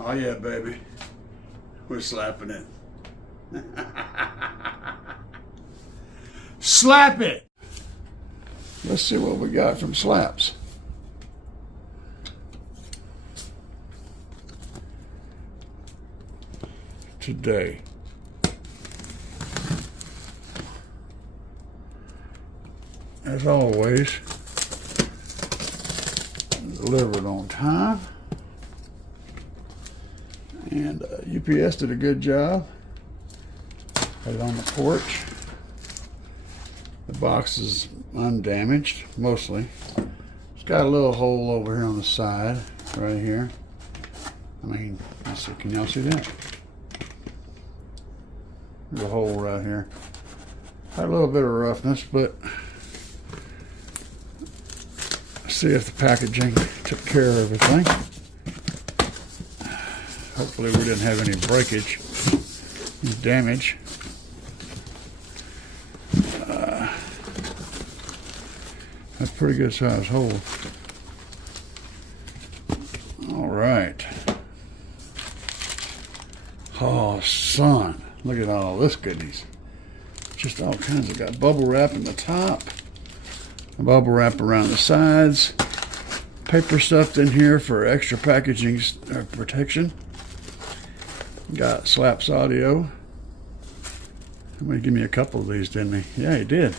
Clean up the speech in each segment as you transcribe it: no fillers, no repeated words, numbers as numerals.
Oh yeah, baby. We're slapping it. Slap it! Let's see what we got from Slapz. Today. As always, delivered on time. And UPS did a good job. Had it on the porch. The box is undamaged, mostly. It's got a little hole over here on the side, right here. I mean, let's see, can y'all see that? There's a hole right here. Had a little bit of roughness, but see if the packaging took care of everything. Hopefully we didn't have any breakage, any damage. That's a pretty good size hole. All right. Oh, son. Look at all this goodies. Just all kinds of, got bubble wrap in the top, bubble wrap around the sides, paper stuffed in here for extra packaging protection. Got Slapz audio. Somebody give me a couple of these, didn't he? Yeah, he did.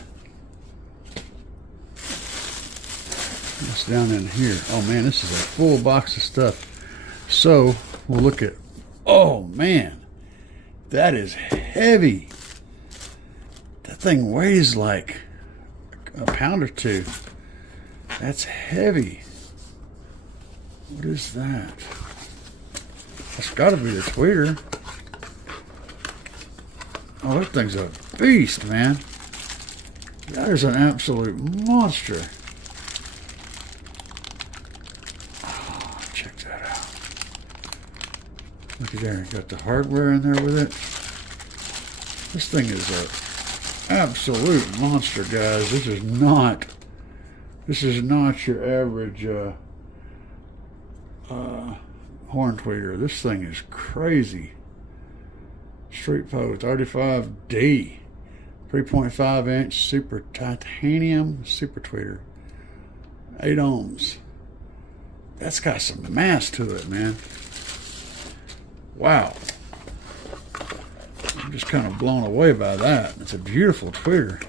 It's down in here. Oh man, this is a full box of stuff. So we'll look at, oh man, that is heavy. That thing weighs like a pound or two. That's heavy. What is that? That's got to be the tweeter. Oh, that thing's a beast, man. That is an absolute monster. Oh, check that out. Look at there. Got the hardware in there with it. This thing is a absolute monster, guys. This is not your average horn tweeter. This thing is crazy. Street Post 35D, 3.5 inch super titanium super tweeter, 8 ohms. That's got some mass to it, man. Wow. I'm just kind of blown away by that. It's a beautiful tweeter.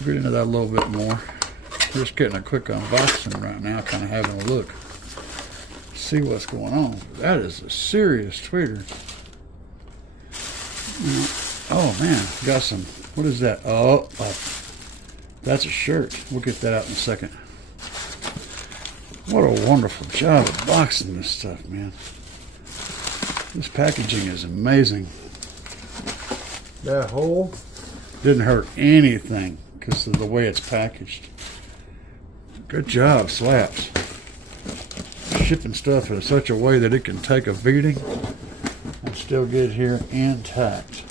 We'll get into that a little bit more. Just getting a quick unboxing right now, kind of having a look. See what's going on. That is a serious tweeter. Oh man, got some, what is that? Oh, that's a shirt. We'll get that out in a second. What a wonderful job of boxing this stuff, man. This packaging is amazing. That hole didn't hurt anything because of the way it's packaged. Good job, Slapz. Shipping stuff in such a way that it can take a beating and still get here intact.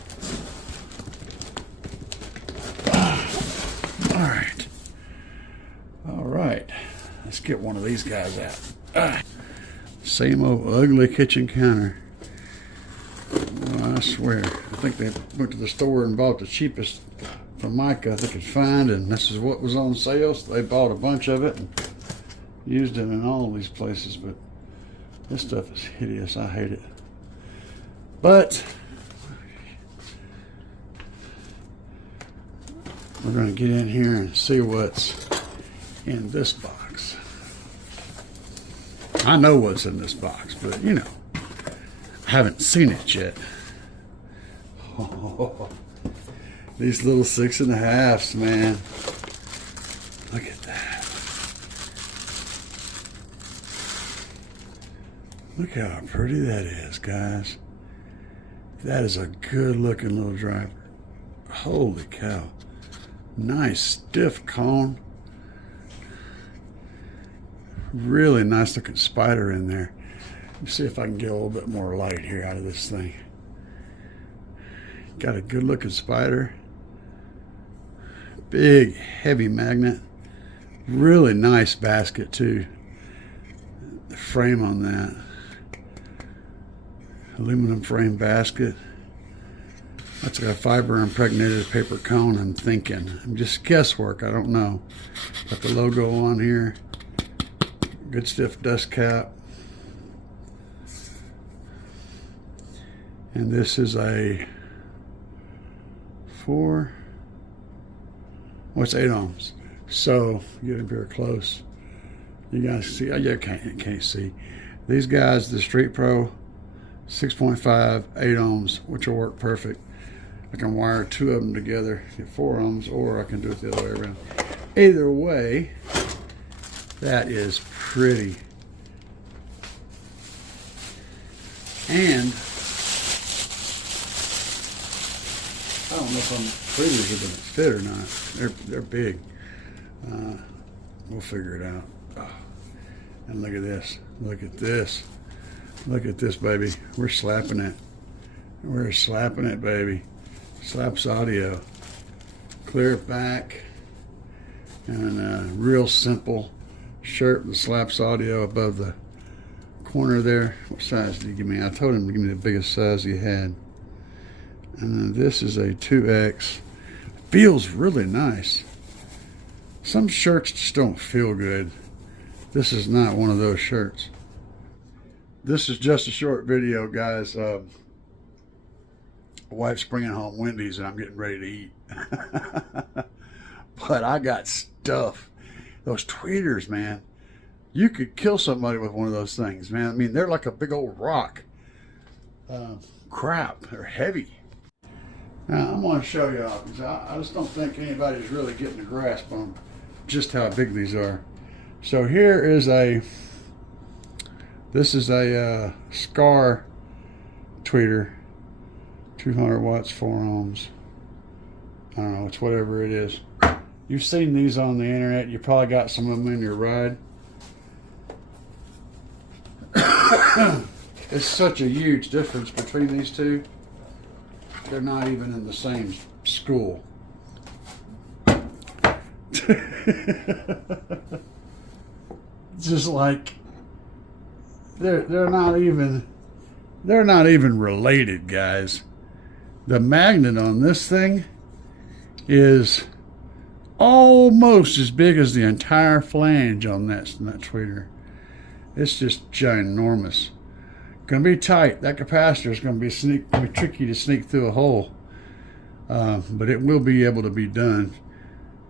All right. Let's get one of these guys out. Same old ugly kitchen counter. Oh, I swear. I think they went to the store and bought the cheapest from Micah they could find, and this is what was on sale. So they bought a bunch of it and used it in all these places, but this stuff is hideous. I hate it. But we're going to get in here and see what's in this box. I know what's in this box, but you know, I haven't seen it yet. Oh, these little 6.5s, man. Look at that. Look how pretty that is, guys. That is a good looking little driver. Holy cow. Nice stiff cone. Really nice looking spider in there. Let me see if I can get a little bit more light here out of this thing. Got a good looking spider. Big heavy magnet. Really nice basket too. The frame on that. Aluminum frame basket. That's got a fiber impregnated paper cone. I'm thinking. I'm just guesswork. I don't know. Got the logo on here. Good stiff dust cap. And this is a 8 ohms. So get up here close. You guys see? You can't see. These guys, the Street Pro 6.5, 8 ohms, which will work perfect. I can wire 2 of them together, get 4 ohms, or I can do it the other way around. Either way, that is pretty. And I don't know if tweeters are going to fit or not. They're big. We'll figure it out. Oh. And look at this. Look at this. Look at this, baby. We're slapping it. We're slapping it, baby. Slapz audio. Clear back. And a real simple shirt with Slapz audio above the corner there. What size did he give me? I told him to give me the biggest size he had. And then this is a 2X. Feels really nice. Some shirts just don't feel good. This is not one of those shirts. This is just a short video, guys. Wife's bringing home Wendy's and I'm getting ready to eat. But I got stuff. Those tweeters, man. You could kill somebody with one of those things, man. I mean, they're like a big old rock. Crap, they're heavy. Now, I'm going to show you all, because I just don't think anybody's really getting a grasp on just how big these are. So here is this is a Scar tweeter, 200 watts, 4 ohms. I don't know, it's whatever it is. You've seen these on the internet. You probably got some of them in your ride. It's such a huge difference between these two. They're not even in the same school. Just like they're not even related, guys. The magnet on this thing is almost as big as the entire flange on that tweeter. It's just ginormous. Gonna be tight. That capacitor is gonna be tricky to sneak through a hole, but it will be able to be done.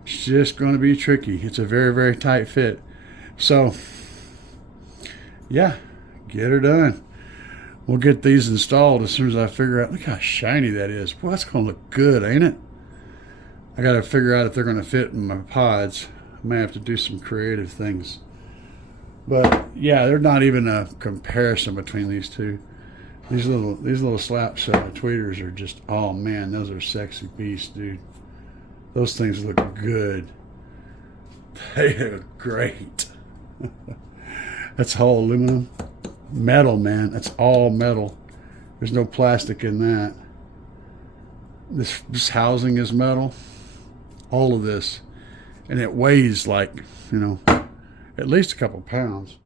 It's just gonna be tricky. It's a very, very tight fit. So yeah, get her done. We'll get these installed as soon as I figure out. Look how shiny that is. Boy, that's gonna look good, ain't it? I gotta figure out if they're gonna fit in my pods. I may have to do some creative things. But yeah, there's not even a comparison between these two. These little Slapz tweeters are just, oh man, those are sexy beasts, dude. Those things look good. They look great. That's all aluminum. Metal, man. That's all metal. There's no plastic in that. This housing is metal. All of this. And it weighs like, you know, at least a couple pounds.